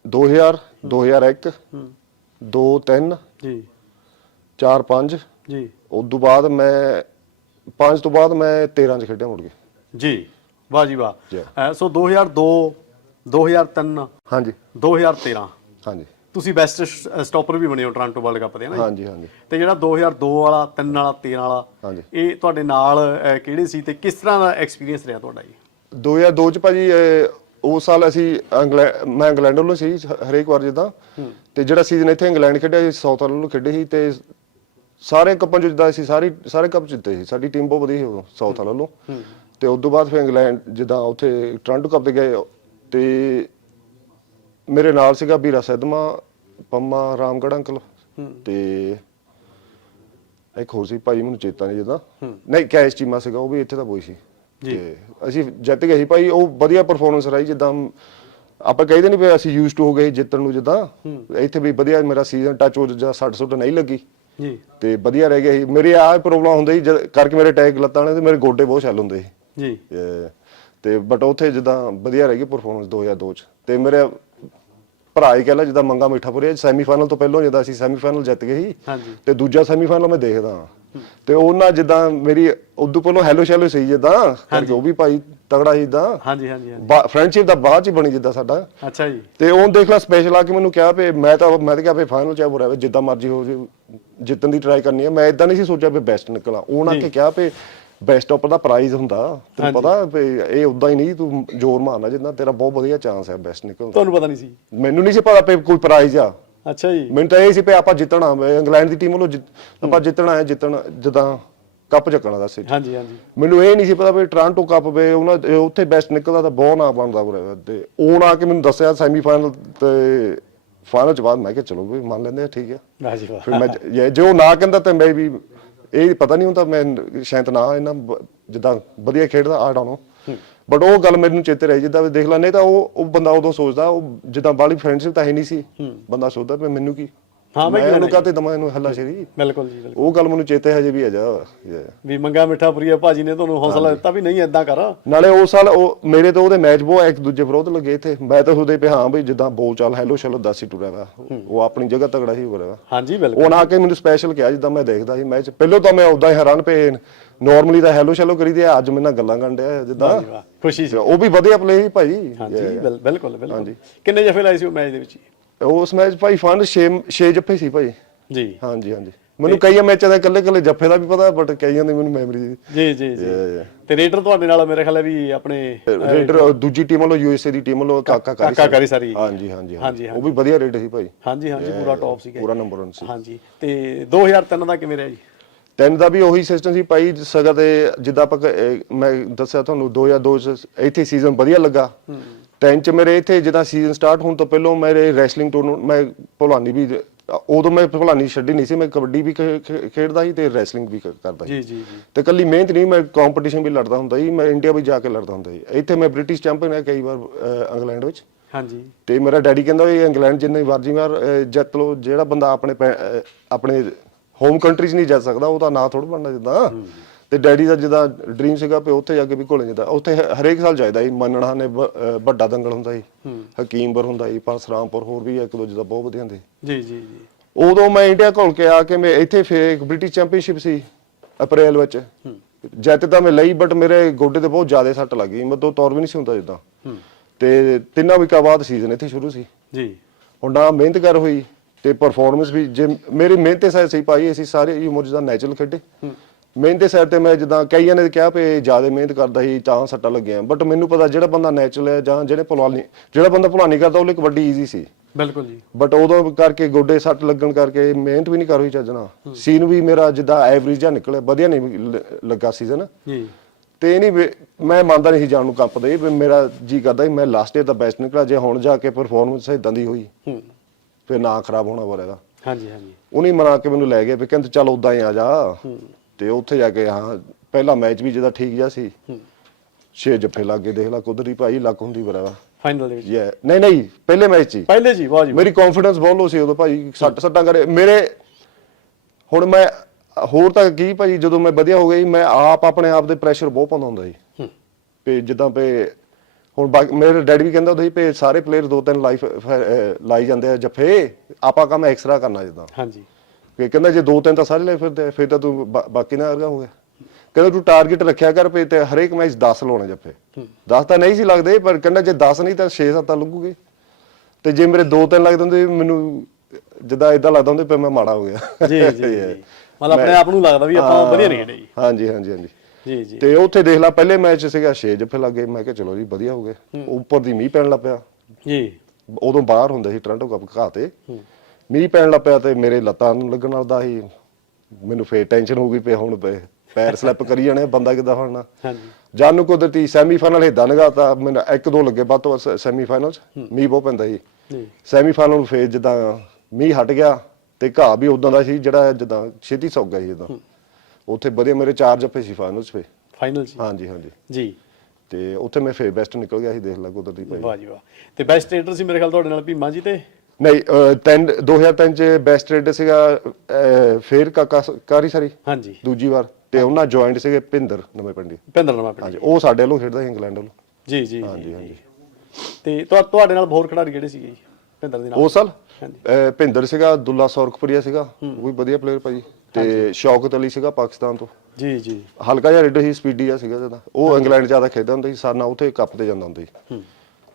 2000 2001 ਹੂੰ 2 3 ਜੀ। 4 5 ਜੀ। ਉਸ ਤੋਂ ਬਾਅਦ ਮੈਂ 5 ਤੋਂ ਬਾਅਦ ਮੈਂ 13 ਚ ਖੇਡਿਆ ਮੁੜ ਕੇ। ਜੀ। ਵਾਹ ਜੀ ਵਾਹ। ਸੋ 2002 2003 ਹਾਂਜੀ। 2013 ਹਾਂਜੀ। ਤੁਸੀਂ ਬੈਸਟ ਸਟਾਪਰ ਵੀ ਬਣੇ ਹੋ ਟੋਰਾਂਟੋ ਵਰਲਡ ਕੱਪ ਦੇ ਨਾ? ਹਾਂਜੀ ਹਾਂਜੀ। ਤੇ ਜਿਹੜਾ 2002 ਵਾਲਾ 3 ਵਾਲਾ 13 ਵਾਲਾ। ਇਹ ਤੁਹਾਡੇ ਨਾਲ ਕਿਹੜੇ ਸੀ ਤੇ ਕਿਸ ਤਰ੍ਹਾਂ ਦਾ ਐਕਸਪੀਰੀਅੰਸ ਰਿਹਾ ਤੁਹਾਡਾ ਜੀ? 2002 ਚ ਭਾਜੀ ਉਸ ਸਾਲ ਅਸੀਂ ਇੰਗਲੈਂਡ ਮੈਂ ਇੰਗਲੈਂਡ ਵੱਲੋਂ ਸੀ ਹਰੇਕ ਵਾਰ ਜਿੱਦਾਂ। ਤੇ ਜਿਹੜਾ ਸੀਜ਼ਨ ਇੱਥੇ ਇੰਗਲੈਂਡ ਖੇਡਿਆ ਸੀ ਸਾਊਥ ਵੱਲੋਂ ਖੇਡੇ ਸੀ ਤੇ ਸਾਰੇ ਕੱਪਾਂ ਚ ਜਿੱਦਾਂ ਅਸੀਂ ਸਾਰੀ ਸਾਰੇ ਕੱਪ ਜਿੱਤੇ ਸੀ। ਸਾਡੀ ਟੀਮ ਬਹੁਤ ਵਧੀਆ ਸੀ ਉਦੋਂ ਸਾਊਥ ਵੱਲੋਂ। ਤੇ ਉਸ ਤੋਂ ਬਾਅਦ ਫਿਰ ਇੰਗਲੈਂਡ ਜਿੱਦਾਂ ਉੱਥੇ ਟੋਰਾਂਟੋ ਕੱਪ ਤੇ ਗਏ ਤੇ ਮੇਰੇ ਨਾਲ ਸੀਗਾ ਵੀਰਾ ਸਿੱਧਮਾ ਪੰਮਾ ਰਾਮਗੜ ਅੰਕਲ ਤੇ ਇੱਕ ਹੋਰ ਸੀ ਭਾਈ ਮੈਨੂੰ ਚੇਤਾ ਨਹੀਂ ਜਿੱਦਾਂ। ਨਹੀਂ ਕੈਸ਼ ਚੀਮਾ ਸੀਗਾ ਉਹ ਵੀ ਇੱਥੇ ਦਾ ਬੋਈ ਸੀ। ਜੀ। ਅਸੀਂ ਜਿੱਤ ਗਏ ਸੀ ਭਾਈ ਉਹ ਵਧੀਆ ਪਰਫਾਰਮੈਂਸ ਰਹੀ ਜਿੱਦਾਂ ਆਪਾਂ ਕਹਿੰਦੇ ਨਹੀਂ ਵੀ ਅਸੀਂ ਯੂਜ਼ਡ ਹੋ ਗਏ ਜਿੱਤਣ ਨੂੰ ਜਿੱਦਾਂ। ਇੱਥੇ ਵੀ ਵਧੀਆ ਮੇਰਾ ਸੀਜ਼ਨ ਟੱਚ ਹੋ ਜਾਂ 60 ਸੁੱਟ ਨਹੀਂ ਲੱਗੀ। ਜੀ। ਤੇ ਵਧੀਆ ਰਹਿ ਗਿਆ ਸੀ। ਮੇਰੇ ਆਹ ਪ੍ਰੋਬਲਮ ਹੁੰਦੀ ਸੀ ਜਦ ਕਰਕੇ ਮੇਰੇ ਟੈਗ ਲੱਤਾਂ ਨੇ ਤੇ ਮੇਰੇ ਗੋਡੇ ਬਹੁਤ ਛੱਲ ਹੁੰਦੇ ਸੀ। ਜੀ। ਤੇ ਬਟ ਉੱਥੇ ਜਿੱਦਾਂ ਵਧੀਆ ਰਹਿ ਗਈ ਪਰਫਾਰਮੈਂਸ 2002 ਚ। ਤੇ ਮੇਰੇ ਭਰਾ ਹੀ ਕਹਿ ਲਾ ਜਿੱਦਾਂ ਮੰਗਾ ਮਿੱਠਾਪੁਰੇ ਸੈਮੀਫਾਈਨਲ ਤੋਂ ਪਹਿਲਾਂ ਜਿੱਦਾਂ ਅਸੀਂ ਸੈਮੀਫਾਈਨਲ ਜਿੱਤ ਗਏ ਸੀ ਤੇ ਦੂਜਾ ਸੈਮੀਫਾਈਨਲ ਮੈਂ ਦੇਖਦਾ ਹਾਂ। ਤੇ ਉਹਨਾਂ ਜਿੱਦਾਂ ਮੇਰੀ ਉਦੋਂ ਪਹਿਲਾਂ ਹੈਲੋ ਸ਼ੈਲੋ ਸੀ ਜਿੱਦਾਂ ਕਰਕੇ ਉਹ ਵੀ ਭਾਈ ਤਗੜਾ ਸੀ ਜਿੱਦਾਂ ਹਾਂਜੀ ਹਾਂਜੀ ਹਾਂਜੀ। ਫਰੈਂਡਸ਼ਿਪ ਦਾ ਬਾਅਦ ਚ ਬਣੀ ਜਿੱਦਾਂ ਸਾਡਾ। ਅੱਛਾ ਜੀ। ਤੇ ਉਹ ਦੇਖ ਲਾ ਸਪੈਸ਼ਲ ਆ ਕੇ ਮੈਨੂੰ ਕਿਹਾ ਵੀ ਮੈਂ ਤਾਂ ਮੈਂ ਤਾਂ ਕਿਹਾ ਵੀ ਫਾਈਨਲ ਚ ਆ ਬੁਰਾ ਜਿੱਦਾਂ ਮਰਜ਼ੀ ਹੋ ਜੇ ਜਿੱਤਣ ਦੀ ਟਰਾਈ ਕਰਨੀ ਹੈ ਮੈਂ ਇਦਾਂ ਨਹੀਂ ਸੀ ਸੋਚਿਆ ਵੀ ਬੈਸਟ ਨਿਕਲਾਂ। ਉਹਨਾਂ ਕੇ ਕਿਹਾ ਵੀ ਬੈਸਟ ਆਫਰ ਦਾ ਪ੍ਰਾਈਜ਼ ਹੁੰਦਾ। ਤੈਨੂੰ ਪਤਾ ਵੀ ਇਹ ਉਦਾਂ ਹੀ ਨਹੀਂ ਤੂੰ ਜ਼ੋਰ ਮਾਰਨਾ ਜਿੱਦਾਂ ਤੇਰਾ ਬਹੁਤ ਵਧੀਆ ਚਾਂਸ ਹੈ ਬੈਸਟ ਨਿਕਲਣ ਦਾ। ਤੁਹਾਨੂੰ ਪਤਾ ਨਹੀਂ ਸੀ? ਮੈਨੂੰ ਨਹੀਂ ਸੀ ਪਤਾ ਵੀ ਕੋਈ ਪ੍ਰਾਈਜ਼ ਆ। ਅੱਛਾ ਜੀ। ਮੈਨੂੰ ਤਾਂ ਇਹ ਸੀ ਵੀ ਆਪਾਂ ਜਿੱਤਣਾ ਮੈਂ ਇੰਗਲੈਂਡ ਦੀ ਟੀਮ ਵੱਲੋਂ ਜਿੱਤ- ਆਪਾਂ ਜਿੱਤਣਾ ਹੈ ਜਿੱਤਣ ਜਦਾਂ ਕੱਪ ਚੱਕਣਾ ਦਾ ਸੀ ਹਾਂਜੀ ਹਾਂਜੀ। ਮੈਨੂੰ ਇਹ ਨਹੀਂ ਸੀ ਪਤਾ ਵੀ ਟੋਰਾਂਟੋ ਕੱਪ ਵੇ ਉਹਨਾਂ ਉੱਥੇ ਬੈਸਟ ਨਿਕਲਦਾ ਤਾਂ ਬਹੁਤ ਨਾ ਬਣਦਾ ਉਰੇ। ਤੇ ਉਹ ਨਾ ਕੇ ਮੈਨੂੰ ਦੱਸਿਆ ਸੈਮੀਫਾਈਨਲ ਤੇ ਫਾਈਨਲ ਚ ਬਾਅਦ ਮੈਂ ਕਿਹਾ ਚਲੋ ਵੀ ਮੰਨ ਲੈਂਦੇ ਆ ਠੀਕ ਆ। ਵਾਹ ਜੀ ਵਾਹ ਫਿਰ ਮੈਂ ਜ- ਜੇ- ਜੇ ਉਹ ਨਾ ਕਹਿੰਦਾ ਤਾਂ ਮੈਂ ਵੀ ਇਹ ਪਤਾ ਨਹੀਂ ਹੁੰਦਾ ਮੈਂ ਸ਼ਾਇਦ ਨਾ ਇਹਨਾਂ ਬ- ਜਿੱਦਾਂ ਵਧੀਆ ਖੇਡਦਾ ਆ ਡਾਉਨੋ ਬਟ ਉਹ ਗੱਲ ਮੈਨੂੰ ਚੇਤੇ ਰਹੀ ਜਿੱਦਾਂ ਵੀ ਦੇਖ ਲੈ ਨਹੀਂ ਤਾਂ ਉਹ ਉਹ ਬੰਦਾ ਉਦੋਂ ਸੋਚਦਾ ਉਹ ਜਿੱਦਾਂ ਬਾਲੀ ਫਰੈਂਡਸ਼ਿਪ ਤਾਂ ਹੈ ਨਹੀਂ ਸੀ। ਬੰਦਾ ਸੋਚਦਾ ਵੀ ਮੈਨੂੰ ਕੀ। ਹਾਂ, ਮੈਂ ਇਹਨੂੰ ਕਾਤੇ ਦਮਾ ਇਹਨੂੰ ਹੱਲਾ ਸ਼ੇਰੀ? ਬਿਲਕੁਲ ਜੀ ਬਿਲਕੁਲ। ਉਹ ਗੱਲ ਮੈਨੂੰ ਚੇਤੇ ਹਜੇ ਵੀ ਹੈ ਜਾ ਵੀ ਮੰਗਾ ਮਿੱਠਾ ਪ੍ਰਿਆ ਭਾਜੀ ਨੇ ਤੁਹਾਨੂੰ ਹੌਸਲਾ ਦਿੱਤਾ ਵੀ ਨਹੀਂ ਐਦਾਂ ਕਰ। ਨਾਲੇ ਉਸ ਸਾਲ ਉਹ ਮੇਰੇ ਤੋਂ ਉਹਦੇ ਮੈਚ ਬਹੁਤ ਇੱਕ ਦੂਜੇ ਵਿਰੋਧ ਲੱਗੇ ਇੱਥੇ। ਮੈਂ ਤਾਂ ਉਹਦੇ ਪੇ ਹਾਂ ਵੀ ਜਿੱਦਾਂ ਬੋਲ ਚਾਲ ਹੈਲੋ ਚਲੋ ਦੱਸ ਹੀ ਟੁਰਿਆ ਉਹ ਆਪਣੀ ਜਗ੍ਹਾ ਤਗੜਾ ਹੋ ਰਿਹਾ ਹਾਂਜੀ ਬਿਲਕੁਲ। ਉਹ ਨਾ ਕੇ ਮੈਨੂੰ ਸਪੈਸ਼ਲ ਕਿਹਾ ਜਿੱਦਾਂ ਮੈਂ ਦੇਖਦਾ ਸੀ ਮੈਚ। ਪਹਿਲਾਂ ਤਾਂ ਮੈਂ ਉਦਾਂ ਹੀ ਹੈਰਾਨ ਪਏ। ਨਾਰਮਲੀ ਤਾਂ ਹੈਲੋ ਚਲੋ ਕਰੀਦੀ ਆ ਅੱਜ ਮੇਰੇ ਨਾਲ ਗੱਲਾਂ ਕਰਨ ਡਿਆ ਜਿੱਦਾਂ। ਖੁਸ਼ੀ ਸੀ। ਉਹ ਵੀ ਵਧੀਆ ਪਲੇ ਸੀ ਭਾਈ। ਹਾਂਜੀ ਬਿਲ- ਬਿਲਕੁਲ ਬਿਲਕੁਲ। ਕਿੰਨੇ ਜਫੇ ਲਾਏ ਸੀ ਉਹ ਮੈਚ ਦੇ ਵਿੱਚ? ਉਸ ਮੈਚ ਭਾਈ ਫਨ 6 6 ਜੱਫੇ ਸੀ ਭਾਈ। ਜੀ। ਹਾਂਜੀ ਹਾਂਜੀ। ਮੈਨੂੰ ਕਈ ਮੈਚਾਂ ਦਾ ਇਕੱਲੇ ਇਕੱਲੇ ਜੱਫੇ ਦਾ ਵੀ ਪਤਾ ਬਟ ਕਈਆਂ ਦੀ ਮੈਨੂੰ ਮੈਮਰੀ ਜੀ ਜੀ ਜੀ। ਤੇ ਰੇਡਰ ਤੁਹਾਡੇ ਨਾਲ ਮੇਰੇ ਖਿਆਲ ਹੈ ਵੀ ਆਪਣੇ ਰੇਡਰ ਦੂਜੀ ਟੀਮ ਵੱਲੋਂ ਯੂਐਸਏ ਦੀ ਟੀਮ ਵੱਲੋਂ ਕਾਕਾ ਕਰੀ ਕਾਕਾ ਕਰੀ ਸਾਰੀ। ਹਾਂਜੀ ਹਾਂਜੀ ਹਾਂਜੀ, ਉਹ ਵੀ ਵਧੀਆ ਰੇਡਰ ਸੀ ਭਾਈ। ਹਾਂਜੀ ਹਾਂਜੀ ਪੂਰਾ ਟੌਪ ਸੀਗਾ। ਪੂਰਾ ਨੰਬਰ 1 ਸੀ। ਹਾਂਜੀ। ਤੇ 2003 ਦਾ ਕਿਵੇਂ ਰਿਹਾ ਜੀ? ਤਿੰਨ ਦਾ ਵੀ ਉਹੀ ਸਿਸਟਮ ਸੀ ਭਾਈ ਸਗਾ ਤੇ ਜਿੱਦਾਂ ਆਪਾਂ ਮੈਂ ਦੱਸਿਆ ਤੁਹਾਨੂੰ 2002 ਚ ਇੱਥੇ ਸੀਜ਼ਨ ਵਧੀਆ ਲੱਗਾ। ਤਿੰਨ ਚ ਮੇਰੇ ਇੱਥੇ ਜਿੱਦਾਂ ਸੀਜ਼ਨ ਸਟਾਰਟ ਹੋਣ ਤੋਂ ਪਹਿਲਾਂ ਮੇਰੇ ਰੈਸਲਿੰਗ ਟੂਰਨਾਮੈਂਟ ਮੈਂ ਭਲਵਾਨੀ ਵੀ ਉਦੋਂ ਮੈਂ ਭਲਵਾਨੀ ਛੱਡੀ ਨਹੀਂ ਸੀ ਮੈਂ ਕਬੱਡੀ ਵੀ ਖੇਡਦਾ ਸੀ ਤੇ ਰੈਸਲਿੰਗ ਵੀ ਕਰਦਾ ਸੀ। ਜੀ ਜੀ ਜੀ। ਤੇ ਕੱਲੀ ਮਿਹਨਤ ਨਹੀਂ ਮੈਂ ਕੰਪੀਟੀਸ਼ਨ ਵੀ ਲੜਦਾ ਹੁੰਦਾ ਸੀ ਮੈਂ ਇੰਡੀਆ ਵੀ ਜਾ ਕੇ ਲੜਦਾ ਹੁੰਦਾ ਸੀ। ਇੱਥੇ ਮੈਂ ਬ੍ਰਿਟਿਸ਼ ਚੈਂਪੀਅਨ ਹੈ ਕਈ ਵਾਰ ਇੰਗਲੈਂਡ ਵਿੱਚ। ਹਾਂਜੀ। ਤੇ ਮੇਰਾ ਡੈਡੀ ਕਹਿੰਦਾ ਵੀ ਇੰਗਲੈਂਡ ਜਿੰਨੇ ਵਾਰਜੀ ਵਾਰ ਅਹ, ਜਿੱਤ ਲੋ ਜਿਹੜਾ ਬੰਦਾ ਆਪਣੇ ਪੈ- ਆਪਣੇ ਹੋਮ ਕੰਟਰੀ 'ਚ ਨਹੀਂ ਜਿੱਤ ਸਕਦਾ ਉਹ ਤਾਂ ਨਾ ਥੋੜਾ ਬਣਨਾ ਜਿੱਦਾਂ। ਤੇ ਡੈਡੀ ਦਾ ਜਿਹਦਾ ਡ੍ਰੀਮ ਸੀਗਾ ਵੀ ਉੱਥੇ ਜਾ ਕੇ ਵੀ ਘੋਲੇ ਜਿੱਦਾ ਉੱਥੇ ਹ- ਹਰੇਕ ਸਾਲ ਜਾਇਦਾ ਸੀ ਮੰਨਣਾ ਨੇ ਬ- ਅਹ, ਵੱਡਾ ਦੰਗਲ ਹੁੰਦਾ ਸੀ ਹਕੀਮਪੁਰ ਹੁੰਦਾ ਸੀ ਪਰਸਰਾਮਪੁਰ ਹੋਰ ਵੀ ਇੱਕ ਦੋ ਜਿਹਦਾ ਬਹੁਤ ਵਧੀਆ ਹੁੰਦੇ। ਜੀ ਜੀ ਜੀ। ਉਦੋਂ ਮੈਂ ਇੰਡੀਆ ਘੁਲ ਕੇ ਆ ਕੇ ਮੈਂ ਇੱਥੇ ਫੇਰ ਇੱਕ ਬ੍ਰਿਟਿਸ਼ ਚੈਂਪੀਅਨਸ਼ਿਪ ਸੀ ਅਪ੍ਰੈਲ ਵਿੱਚ। ਜਿੱਤ ਤਾਂ ਮੈਂ ਲਈ ਬਟ ਮੇਰੇ ਗੋਡੇ ਤੇ ਬਹੁਤ ਜ਼ਿਆਦਾ ਸੱਟ ਲੱਗੀ ਮੈਂ ਤੋਂ ਤੌਰ ਵੀ ਨਹੀਂ ਸੀ ਹੁੰਦਾ ਜਿੱਦਾਂ। ਹੂੰ। ਤੇ ਤਿੰਨਾਂ ਵੀਕਾਂ ਬਾਅਦ ਸੀਜ਼ਨ ਇੱਥੇ ਸ਼ੁਰੂ ਸੀ। ਜੀ। ਹੁਣ ਨਾ ਮਿਹਨਤ ਕਰ ਹੋਈ ਤੇ ਪਰਫਾਰਮੈਂਸ ਵੀ ਜੇ ਮੇਰੀ ਮਿਹਨਤ ਤੇ ਸਹੀ ਪਾਈ ਅਸੀਂ ਸਾਰੇ ਇਹ ਮੁਰਜਦਾ ਨੈਚੁਰਲ ਖੇਡੇ। ਮਿਹਨਤ ਦੇ ਸਾਈਡ ਤੇ ਮੈਂ ਜਿੱਦਾਂ ਕਈਆਂ ਨੇ ਕਿਹਾ ਵੀ ਜ਼ਿਆਦਾ ਮਿਹਨਤ ਕਰਦਾ ਸੀ ਤਾਂ ਸੱਟਾਂ ਲੱਗੀਆਂ। ਬਟ ਮੈਨੂੰ ਪਤਾ ਜਿਹੜਾ ਬੰਦਾ ਨੈਚੁਰਲ ਹੈ ਜਾਂ ਜਿਹੜੇ ਭਲਵਾਨੀ ਜਿਹੜਾ ਬੰਦਾ ਭਲਵਾਨੀ ਕਰਦਾ ਉਹ ਲਈ ਕਬੱਡੀ ਈਜ਼ੀ ਸੀ। ਬਿਲਕੁਲ ਜੀ। ਬਟ ਉਦੋਂ ਕਰਕੇ ਗੋਡੇ ਸੱਟ ਲੱਗਣ ਕਰਕੇ ਮਿਹਨਤ ਵੀ ਨਹੀਂ ਕਰ ਹੋਈ ਚੱਜਣਾ ਸੀਨ ਵੀ ਮੇਰਾ ਜਿੱਦਾਂ ਐਵਰੇਜ ਜਿਹਾ ਨਿਕਲਿਆ ਵਧੀਆ ਨਹੀਂ ਲ- ਲੱਗਾ ਸੀਜ਼ਨ ਜੀ। ਤੇ ਇਹ ਨਹੀਂ ਵੀ- ਮੈਂ ਮੰਨਦਾ ਨਹੀਂ ਸੀ ਜਾਣ ਨੂੰ ਕੰਪਦੇ ਵੀ ਮੇਰਾ ਜੀ ਕਰਦਾ ਸੀ ਮੈਂ ਲਾਸਟ ਈਅਰ ਦਾ ਬੈਸਟ ਨਿਕਲਿਆ ਜੇ ਹੁਣ ਜਾ ਕੇ ਪਰਫਾਰਮੈਂਸ ਇਦਾਂ ਦੀ ਹੋਈ ਹੂੰ। ਫਿਰ ਨਾ ਖਰਾਬ ਹੋਣਾ ਬੋਲੇਗਾ ਹਾਂਜੀ ਹਾਂਜੀ। ਉਹਨੇ ਮਨਾ ਕੇ ਮੈਨੂੰ ਲੈ ਗਏ ਵੀ ਕਹਿੰਦੇ ਚੱਲ ਉਦਾਂ ਹੀ ਆ ਜਾ। ਤੇ ਉੱਥੇ ਜਾ ਕੇ ਹਾਂ ਪਹਿਲਾ ਮੈਚ ਵੀ ਜਿਹਦਾ ਠੀਕ ਜਿਹਾ ਸੀ। ਛੇ ਜੱਫੇ ਲੱਗੇ ਦੇਖ ਲਾ ਕੁਦਰਤੀ ਭਾਈ ਲੱਕ ਹੁੰਦੀ ਬਰਾਵਾ ਫਾਈਨਲ ਦੇ ਵਿੱਚ। ਯੇ ਨਹੀਂ ਨਹੀਂ ਪਹਿਲੇ ਮੈਚ 'ਚ ਹੀ ਪਹਿਲੇ ਜੀ ਵਾਹ ਜੀ ਵਾਹ। ਮੇਰੀ ਕੌਨਫੀਡੈਂਸ ਬਹੁਤ ਲੋ ਸੀ ਉਦੋਂ ਭਾਈ ਸੱਟ ਸੱਟਾਂ ਕਰੇ। ਮੇਰੇ ਹੁਣ ਮੈਂ ਹੋਰ ਤਾਂ ਕੀ ਭਾਈ ਜਦੋਂ ਮੈਂ ਵਧੀਆ ਹੋ ਗਿਆ ਜੀ ਮੈਂ ਆਪ ਆਪਣੇ ਆਪ ਦੇ ਪ੍ਰੈਸ਼ਰ ਬਹੁਤ ਪਾਉਂਦਾ ਹੁੰਦਾ ਹੂੰ। ਵੀ ਜਿੱਦਾਂ ਪੇ ਹੁਣ ਬਾਕੀ- ਮੇਰੇ ਡੈਡੀ ਵੀ ਕਹਿੰਦਾ ਹੁੰਦਾ ਸੀ ਵੀ ਸਾਰੇ ਪਲੇਅਰ ਦੋ ਤਿੰਨ ਲਾਈਫ ਲਾਈ ਜਾਂਦੇ ਆ ਜੱਫੇ ਆਪਾਂ ਕੰਮ ਐਕਸਟਰਾ ਕਰਨਾ ਜਿੱਦਾਂ। ਹਾਂਜੀ। ਕਿ ਕਹਿੰਦਾ ਜੇ ਦੋ ਤਿੰਨ ਤਾਂ ਸਾਰੇ ਲੈ ਫਿਰਦੇ ਆ, ਫਿਰ ਤਾਂ ਤੂੰ ਬਾ- ਬਾਕੀ ਨਾ ਵਰਗਾ ਹੋ ਗਿਆ। ਕਹਿੰਦਾ ਤੂੰ ਟਾਰਗੇਟ ਰੱਖਿਆ ਕਰ ਪੇ ਤੇ ਹਰੇਕ ਮੈਚ 10 ਲਾਉਣੇ ਜੱਫੇ। 10 ਤਾਂ ਨਹੀਂ ਸੀ ਲੱਗਦੇ ਪਰ ਕਹਿੰਦਾ ਜੇ 10 ਨਹੀਂ ਤਾਂ 6-7 ਤਾਂ ਲੱਗੂਗੇ ਤੇ ਜੇ ਮੇਰੇ ਦੋ ਤਿੰਨ ਲੱਗਦੇ ਹੁੰਦੇ ਮੈਨੂੰ ਜਿੱਦਾਂ ਇਦਾਂ ਲੱਗਦਾ ਹੁੰਦਾ ਪੇ ਮੈਂ ਮਾੜਾ ਹੋ ਗਿਆ। ਜੀ ਜੀ ਜੀ। ਮਤਲਬ ਆਪਣੇ ਆਪ ਨੂੰ ਲੱਗਦਾ ਵੀ ਆਪਾਂ ਵਧੀਆ ਨਹੀਂ ਖੇਡੇ ਜੀ। ਹਾਂਜੀ ਹਾਂਜੀ ਹਾਂਜੀ। ਜੀ ਜੀ। ਤੇ ਉੱਥੇ ਦੇਖ ਲਾ ਪਹਿਲੇ ਮੈਚ ਸੀਗਾ 6 ਜੱਫੇ ਲੱਗੇ ਮੈਂ ਕਿਹਾ ਚਲੋ ਜੀ ਵਧੀਆ ਹੋ ਗਏ ਉੱਪਰ ਦੀ ਮੀਂਹ ਪੈਣ ਲੱਗ ਪਿਆ। ਜੀ। ਉਦੋਂ ਬਾਹਰ ਹੁੰਦਾ ਸੀ ਟ੍ਰਾਂਟੋ ਕੱਪ ਘਾਹ ਤੇ। ਮੀਂਹ ਪੈਣ ਲੱਗ ਪਿਆ ਤੇ ਮੇਰੇ ਲੱਤਾਂ ਨੂੰ ਲੱਗਣ ਵਾਲਦਾ ਸੀ। ਮੈਨੂੰ ਫੇਰ ਟੈਨਸ਼ਨ ਹੋ ਗਈ ਪਈ ਹੁਣ ਪਏ ਪੈਰ ਸਲਿੱਪ ਕਰੀ ਜਾਣੇ ਬੰਦਾ ਕਿੱਦਾਂ ਫੜਨਾ ਹਾਂਜੀ। ਜਾਨ ਨੂੰ ਕੁਦਰਤੀ ਸੈਮੀਫਾਈਨਲ ਹਿੱਦਾਂ ਨਗਾਤਾ ਮੈਨੂੰ ਇੱਕ ਦੋ ਲੱਗੇ ਬਾਅਦ ਤੋਂ ਸੈਮੀਫਾਈਨਲ ਚ ਮੀਂਹ ਬਹੁਤ ਪੈਂਦਾ ਸੀ। ਜੀ ਸੈਮੀਫਾਈਨਲ ਨੂੰ ਫੇਰ ਜਿੱਦਾਂ ਮੀਂਹ ਹਟ ਗਿਆ ਤੇ ਘਾਹ ਵੀ ਉਦਾਂ ਦਾ ਸੀ ਜਿਹੜਾ ਜਿੱਦਾਂ ਛੇਤੀ ਸੁੱਕ ਗਿਆ ਸੀ ਜਿੱਦਾਂ। ਉੱਥੇ ਵਧੀਆ ਮੇਰੇ ਚਾਰ ਜੱਫੇ ਸੀ ਫਾਈਨਲ ਚ ਫੇ ਫਾਈਨਲ ਜੀ ਹਾਂਜੀ ਹਾਂਜੀ। ਜੀ। ਤੇ ਉੱਥੇ ਮੈਂ ਫੇਰ ਬੈਸਟ ਨਿਕਲ ਗਿਆ ਸੀ ਦੇਖ ਲਾ ਕੁਦਰਤੀ ਭਾਈ। ਵਾਹ ਜੀ ਵਾਹ। ਤੇ ਬੈਸਟ ਟ੍ਰੇਡਰ ਸੀ ਮੇਰੇ ਖਿਆਲ ਤੁਹਾਡੇ ਨਾਲ ਭੀਮਾ ਜੀ ਤੇ? ਨਹੀਂ ਅਹ, ਤਿੰਨ 2003 ਚ ਬੈਸਟ ਰੇਡਰ ਸੀਗਾ ਅਹ, ਫੇਰ ਕਾਕਾ ਸ- ਕਾਰੀ ਸਾਰੀ? ਹਾਂਜੀ। ਦੂਜੀ ਵਾਰ। ਤੇ ਉਹਨਾਂ ਜੁਆਇੰਟ ਸੀਗੇ ਭਿੰਦਰ ਨਵੇਂ ਪਿੰਡੀ ਭਿੰਦਰ ਨਵਾਂ ਪਿੰਡ ਹਾਂਜੀ ਉਹ ਸਾਡੇ ਵੱਲੋਂ ਖੇਡਦਾ ਸੀ ਇੰਗਲੈਂਡ ਵੱਲੋਂ। ਜੀ ਜੀ ਹਾਂਜੀ, ਹਾਂਜੀ। ਤੇ ਤੁਹਾ- ਤੁਹਾਡੇ ਨਾਲ ਹੋਰ ਖਿਡਾਰੀ ਕਿਹੜੇ ਸੀਗੇ ਜੀ ਭਿੰਦਰ ਦੇ ਨਾਲ? ਉਹ ਸਾਲ। ਅਹ, ਭਿੰਦਰ ਸੀਗਾ ਦੁੱਲਾ ਸੌਰਖਪੁਰੀਆ ਸੀਗਾ ਉਹ ਵੀ ਵਧੀਆ ਪਲੇਅਰ ਭਾਜੀ। ਤੇ ਸ਼ੌਕਤ ਅਲੀ ਸੀਗਾ ਪਾਕਿਸਤਾਨ ਤੋਂ। ਜੀ ਜੀ। ਹਲਕਾ ਜਿਹਾ ਰੇਡਰ ਸੀ ਸਪੀਡੀ ਜਿਹਾ ਸੀਗਾ ਜ਼ਿਆਦਾ। ਉਹ ਇੰਗਲੈਂਡ ਜ਼ਿਆਦਾ ਖੇਡਦਾ ਹੁੰਦਾ ਸੀ ਸਾਨਾ ਉੱਥੇ ਕੱਪ ਤੇ ਜਾਂਦਾ ਹੁੰਦਾ ਸੀ। ਹੂੰ।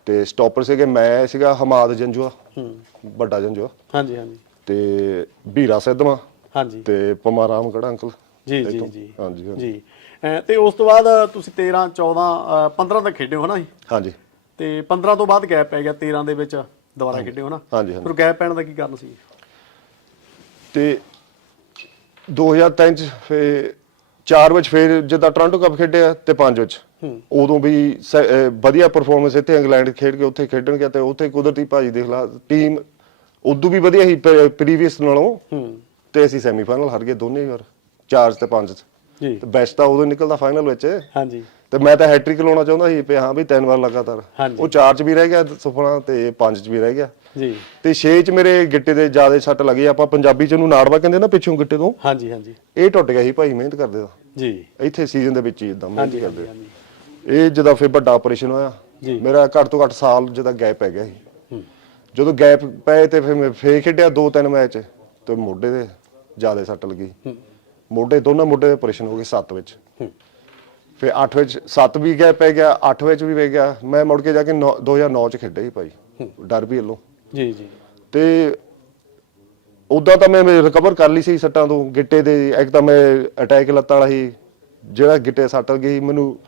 ਤੇ ਸਟਾਪਰ ਸੀਗੇ ਮੈਂ ਸੀਗਾ ਹਮਾਦ ਜੰਜੂਆ ਹੂੰ। ਵੱਡਾ ਜੰਜੂਆ। ਹਾਂਜੀ ਹਾਂਜੀ। ਤੇ ਵੀਰਾ ਸਿੱਧਵਾਂ ਹਾਂਜੀ। ਤੇ ਪਮਾਰਾਮ ਕਿਹੜਾ ਅੰਕਲ। ਜੀ ਜੀ ਇੱਥੋਂ। ਜੀ। ਹਾਂਜੀ ਹਾਂਜੀ। ਜੀ। ਅਹ ਤੇ ਉਸ ਤੋਂ ਬਾਅਦ ਤੁਸੀਂ 13 14 ਅਹ 15 ਤੱਕ ਖੇਡੇ ਹੋ ਨਾ ਜੀ? ਹਾਂਜੀ। ਤੇ 15 ਤੋਂ ਬਾਅਦ ਗੈਪ ਪੈ ਗਿਆ 13 ਦੇ ਵਿੱਚ ਦੁਬਾਰਾ ਖੇਡੇ ਹੋ ਨਾ ਹਾਂਜੀ, ਹਾਂਜੀ। ਫਿਰ ਗੈਪ ਪੈਣ ਦਾ ਕੀ ਕਾਰਨ ਸੀ? ਤੇ 2003 ਚ ਫੇ 4 ਵਿੱਚ ਫੇਰ ਜਿੱਦਾਂ ਟੋਰਾਂਟੋ ਕੱਪ ਖੇਡਿਆ ਤੇ 5 ਵਿੱਚ। ਉਦੋਂ ਵੀ ਸ- ਅਹ ਵਧੀਆ ਪਰਫਾਰਮੈਂਸ ਇੱਥੇ ਇੰਗਲੈਂਡ ਖੇਡ ਕੇ ਉੱਥੇ ਖੇਡਣ ਗਿਆ ਤੇ ਉੱਥੇ ਕੁਦਰਤੀ ਭਾਜੀ ਦੇਖ ਲਾ ਟੀਮ ਉਦੋਂ ਵੀ ਵਧੀਆ ਸੀ ਪ੍ਰੀਵੀਅਸ ਨਾਲੋਂ। ਹੂੰ। ਤੇ ਅਸੀਂ ਸੈਮੀਫਾਈਨਲ ਹਾਰ ਗਏ ਦੋਨੇ ਵਾਰ 4 ਤੇ 5 ਚ। ਜੀ। ਤੇ ਬੈਸਟ ਤਾਂ ਉਦੋਂ ਨਿਕਲਦਾ ਫਾਈਨਲ ਵਿੱਚ। ਹਾਂਜੀ। ਤੇ ਮੈਂ ਤਾਂ ਹੈਟ੍ਰਿਕ ਲਾਉਣਾ ਚਾਹੁੰਦਾ ਸੀ ਵੀ ਹਾਂ ਵੀ ਤਿੰਨ ਵਾਰ ਲਗਾਤਾਰ। ਹਾਂਜੀ। ਉਹ 4 ਚ ਵੀ ਰਹਿ ਗਿਆ ਸੁਪਨਾ ਤੇ 5 ਚ ਵੀ ਰਹਿ ਗਿਆ। ਜੀ। ਤੇ 6 ਚ ਮੇਰੇ ਗਿੱਟੇ ਦੇ ਜ਼ਿਆਦਾ ਸੱਟ ਲੱਗੀ। ਆਪਾਂ ਪੰਜਾਬੀ ਚ ਉਹਨੂੰ ਨਾੜਵਾ ਕਹਿੰਦੇ ਨਾ ਪਿੱਛੋਂ ਗਿੱਟੇ ਤੋਂ। ਹਾਂਜੀ ਹਾਂਜੀ। ਇਹ ਟੁੱਟ ਗਿਆ ਸੀ ਭਾਈ ਮਿਹਨਤ ਕਰਦੇ ਦਾ ਜੀ। ਇੱਥੇ ਸੀਜ਼ਨ ਦੇ ਵਿੱਚ ਹੀ ਇਦਾਂ ਮਿਹਨਤ ਹਾਂਜੀ ਕਰਦੇ ਹਾਂਜੀ ਇਹ ਜਦੋਂ ਫਿਰ ਵੱਡਾ ਆਪਰੇਸ਼ਨ ਹੋਇਆ ਜੀ। ਮੇਰਾ ਘੱਟ ਤੋਂ ਘੱਟ ਸਾਲ ਜਿਹਦਾ ਗੈਪ ਗਿਆ ਸੀ। ਹੂੰ। ਜਦੋਂ ਗੈਪ ਪਏ ਤੇ ਫਿਰ ਮੈਂ ਫੇਰ ਖੇਡਿਆ ਦੋ ਤਿੰਨ ਮੈਚ ਤੇ ਮੋਢੇ ਦੇ ਜ਼ਿਆਦਾ ਸੱਟ ਲੱਗੀ। ਹੂੰ। ਮੋਢੇ ਦੋਨਾਂ ਮੋਢੇ ਦੇ ਆਪਰੇਸ਼ਨ ਹੋ ਗਏ 7 ਵਿੱਚ। ਹੂੰ। ਫਿਰ 8 ਵਿੱਚ 7 ਵੀ ਗੈਪ ਪੈ ਗਿਆ 8 ਵਿੱਚ ਵੀ ਪੈ ਗਿਆ। ਮੈਂ ਮੁੜ ਕੇ ਜਾ ਕੇ ਨੌ- 2009 ਚ ਖੇਡਿਆ ਸੀ ਭਾਈ। ਡਰ ਵੀ ਵੱਲੋਂ। ਜੀ ਜੀ। ਤੇ ਉਦਾਂ ਤਾਂ ਮੈਂ ਰਿਕਵਰ ਕਰ ਲਈ ਸੀ ਸੱਟਾਂ ਤੋਂ ਗਿੱਟੇ ਦੇ ਇੱਕ ਤਾਂ ਮੈਂ ਅਟੈਕ ਲੱਤਾਂ ਵਾਲਾ ਸੀ ਜਿਹੜਾ ਗਿੱਟੇ ਸੱਟ ਗਈ ਮੈਨੂੰ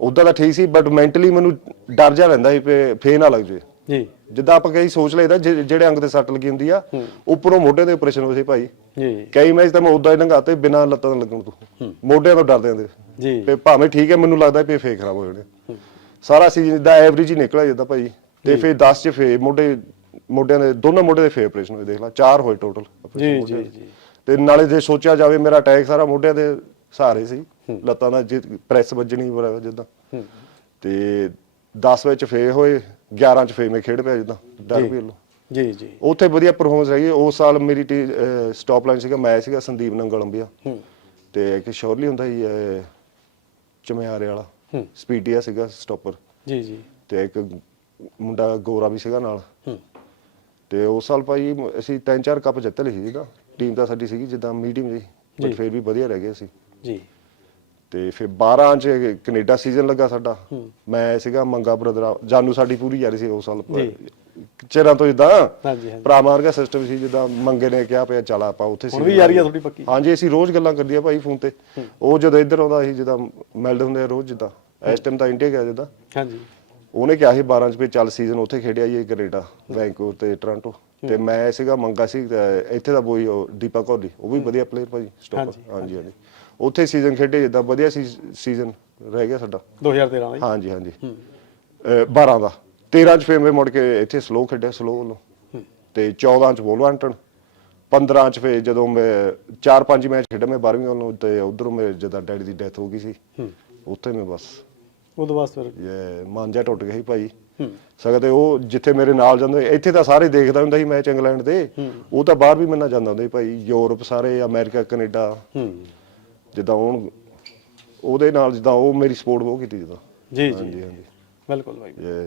ਉਦਾਂ ਤਾਂ ਠੀਕ ਸੀ ਬਟ ਮੈਂਟਲੀ ਮੈਨੂੰ ਡਰ ਜਾ ਰਹਿੰਦਾ ਸੀ ਵੀ ਫੇਰ ਨਾ ਲੱਗ ਜੇ। ਜੀ। ਜਿੱਦਾਂ ਆਪਾਂ ਕਈ ਸੋਚ ਲਈਦਾ ਜਿ- ਜਿਹੜੇ ਅੰਗ ਤੇ ਸੱਟ ਲੱਗੀ ਹੁੰਦੀ ਆ ਉੱਪਰੋਂ ਮੋਢੇ ਦੇ ਆਪਰੇਸ਼ਨ ਹੋਏ ਸੀ ਭਾਈ। ਜੀ। ਕਈ ਮੈਚ ਤਾਂ ਮੈਂ ਉਦਾਂ ਹੀ ਲੰਘਾਤੇ ਬਿਨਾਂ ਲੱਤਾਂ ਤੋਂ ਲੱਗਣ ਤੋਂ। ਮੋਢਿਆਂ ਤੋਂ ਡਰਦੇ ਹੁੰਦੇ ਜੀ। ਤੇ ਭਾਵੇਂ ਠੀਕ ਹੈ ਮੈਨੂੰ ਲੱਗਦਾ ਵੀ ਫੇਕ ਖਰਾਬ ਹੋ ਜਾਣੇ। ਸਾਰਾ ਸੀਜ਼ਨ ਜਿੱਦਾਂ ਐਵਰੇਜ ਹੀ ਨਿਕਲਿਆ ਜਿੱਦਾਂ ਭਾਈ ਤੇ ਫਿਰ 10 ਚ ਫੇ ਮੋਢੇ ਮੋਢਿਆਂ ਦੇ ਦੋਨੋਂ ਮੋਢੇ ਦੇ ਫੇ ਆਪਰੇਸ਼ਨ ਹੋਏ ਦੇਖ ਲਾ ਚਾਰ ਹੋਏ ਟੋਟਲ ਜੀ ਜੀ ਜੀ। ਤੇ ਨਾਲੇ ਜੇ ਸੋਚਿਆ ਜਾਵੇ ਮੇਰਾ ਅਟੈਕ ਸਾਰਾ ਮੋਢਿਆਂ ਦੇ ਸਹਾਰੇ ਸੀ ਲੱਤਾਂ ਦਾ ਪ੍ਰੈਸ ਵੱਜਣੀ ਜਿੱਦਾਂ। ਹੂੰ। ਤੇ 10 ਵਿੱਚ ਫੇ ਹੋਏ 11 ਚ ਫੇ ਮੈਂ ਖੇਡ ਪਿਆ ਜਿੱਦਾਂ ਡਰ ਵੀ ਲੋ ਜੀ ਜੀ। ਉੱਥੇ ਵਧੀਆ ਪਰਫਾਰਮੈਂਸ ਰਹੀ ਉਸ ਸਾਲ ਮੇਰੀ ਸਟਾਪ ਲਾਈਨ ਸੀਗਾ ਮੈਂ ਸੀਗਾ ਸੰਦੀਪ ਨੰਗਲੰਬੀਆ। ਹੂੰ। ਤੇ ਇੱਕ ਸ਼ੋਰਲੀ ਹੁੰਦਾ ਅਹ, ਚਮਿਆਰੇ ਵਾਲਾ ਹੂੰ। ਸਪੀਡੀਆ ਸੀਗਾ ਸਟਾਪਰ ਜੀ ਜੀ। ਤੇ ਇੱਕ ਮੁੰਡਾ ਗੋਰਾ ਵੀ ਸੀਗਾ ਨਾਲ। ਹੂੰ। ਤੇ ਉਸ ਸਾਲ ਭਾਈ ਅਸੀਂ ਤਿੰਨ ਚਾਰ ਕੱਪ ਜਿੱਤ ਲਏ ਸੀ ਟੀਮ ਤਾਂ ਸਾਡੀ ਸੀਗੀ ਜਿੱਦਾਂ ਮੀਡੀਅਮ ਜੀ। ਬਟ ਫਿਰ ਵੀ ਵਧੀਆ ਰਹਿ ਗਏ ਸੀ ਜੀ। ਤੇ ਫਿਰ 12 ਚ ਕੈਨੇਡਾ ਸੀਜ਼ਨ ਲੱਗਾ ਸਾਡਾ। ਮੈਂ ਸੀਗਾ ਮੰਗਾ ਬ੍ਰਦਰ ਜਾਨੂ ਸਾਡੀ ਪੂਰੀ ਯਾਰੀ ਸੀ ਉਸ ਸਾਲ। ਚਿਰਾਂ ਤੋਂ ਜਿੱਦਾਂ ਹਾਂਜੀ ਹਾਂਜੀ। ਭਰਾ ਮਾਰ ਗਿਆ ਸਿਸਟਮ ਸੀ ਜਿੱਦਾਂ ਮੰਗੇ ਨੇ ਕਿਹਾ ਪਿਆ ਚੱਲ ਆਪਾਂ ਉੱਥੇ ਹੁਣ ਵੀ ਯਾਰੀ ਆ ਤੁਹਾਡੀ ਪੱਕੀ। ਹਾਂਜੀ ਅਸੀਂ ਰੋਜ਼ ਗੱਲਾਂ ਕਰਦੀਆਂ ਭਾਈ ਫੋਨ ਤੇ। ਉਹ ਜਦੋਂ ਇੱਧਰ ਆਉਂਦਾ ਸੀ ਜਿੱਦਾਂ ਮਿਲਦੇ ਹੁੰਦੇ ਰੋਜ਼ ਜਿੱਦਾਂ। ਇਸ ਟਾਈਮ ਤਾਂ ਇੰਡੀਆ ਗਿਆ ਜਿੱਦਾਂ। ਹਾਂਜੀ। ਉਹਨੇ ਕਿਹਾ ਸੀ 12 ਚ ਵੀ ਚੱਲ ਸੀਜ਼ਨ ਉੱਥੇ ਖੇਡਿਆ ਜੀ ਕੈਨੇਡਾ ਵੈਂਕੂਵਰ ਤੇ ਟੋਰਾਂਟੋ। ਤੇ ਮੈਂ ਸੀਗਾ ਮੰਗਾ ਸੀ ਇੱਥੇ ਦਾ ਬੋਈ ਉਹ ਦੀਪਕ ਕੋਹਲੀ ਉਹ ਵੀ ਵਧੀਆ ਪਲੇਅਰ ਭਾਜੀ ਸਟਾਪਰ ਹਾਂਜੀ, ਹਾਂਜੀ ਹਾਂਜੀ। ਉੱਥੇ ਸੀਜ਼ਨ ਖੇਡੇ ਜਿੱਦਾਂ ਵਧੀਆ ਸੀ ਸੀਜ਼ਨ ਰਹਿ ਗਿਆ ਸਾਡਾ। 2013 ਵਾਲੀ ਹਾਂਜੀ ਹਾਂਜੀ। ਅਹ 12 ਦਾ। 13 ਚ ਫੇਰ ਮੈਂ ਮੁੜ ਕੇ ਇੱਥੇ ਸਲੋ ਖੇਡਿਆ ਸਲੋ ਵੱਲੋਂ। ਤੇ 14 ਚ ਵੋਲਵੈਂਟਨ 15 ਚ ਫੇਰ ਜਦੋਂ ਮੈਂ 4-5 ਮੈਚ ਖੇਡਿਆ ਮੈਂ 12ਵੀਂ ਵੱਲੋਂ ਤੇ ਉਧਰੋਂ ਮੇਰੇ ਜਦਾਂ ਡੈਡੀ ਦੀ ਡੈਥ ਹੋ ਗਈ ਸੀ। ਉੱਥੇ ਮੈਂ ਬਸ ਉਦੋਂ ਬਾਅਦ ਫਿਰ ਇਹ ਮਨ ਜਿਹਾ ਟੁੱਟ ਗਿਆ ਸੀ ਭਾਈ। ਸਕਦੇ ਉਹ ਜਿੱਥੇ ਮੇਰੇ ਨਾਲ ਜਾਂਦੇ ਇੱਥੇ ਤਾਂ ਸਾਰੇ ਦੇਖਦਾ ਹੁੰਦਾ ਸੀ ਮੈਚ ਇੰਗਲੈਂਡ ਦੇ। ਉਹ ਤਾਂ ਬਾਹਰ ਵੀ ਮੈਨਾਂ ਜਾਂਦਾ ਹੁੰਦਾ ਸੀ ਭਾਈ ਯੂਰਪ ਸਾਰੇ ਅਮਰੀਕਾ ਕੈਨੇਡਾ। ਜਿੱਦਾਂ ਉਹ ਉਹਦੇ ਨਾਲ ਜਿੱਦਾਂ ਉਹ ਮੇਰੀ ਸਪੋਰਟ ਬਹੁਤ ਕੀਤੀ ਜਿੱਦਾਂ। ਜੀ ਜੀ। ਬਿਲਕੁਲ ਇਹ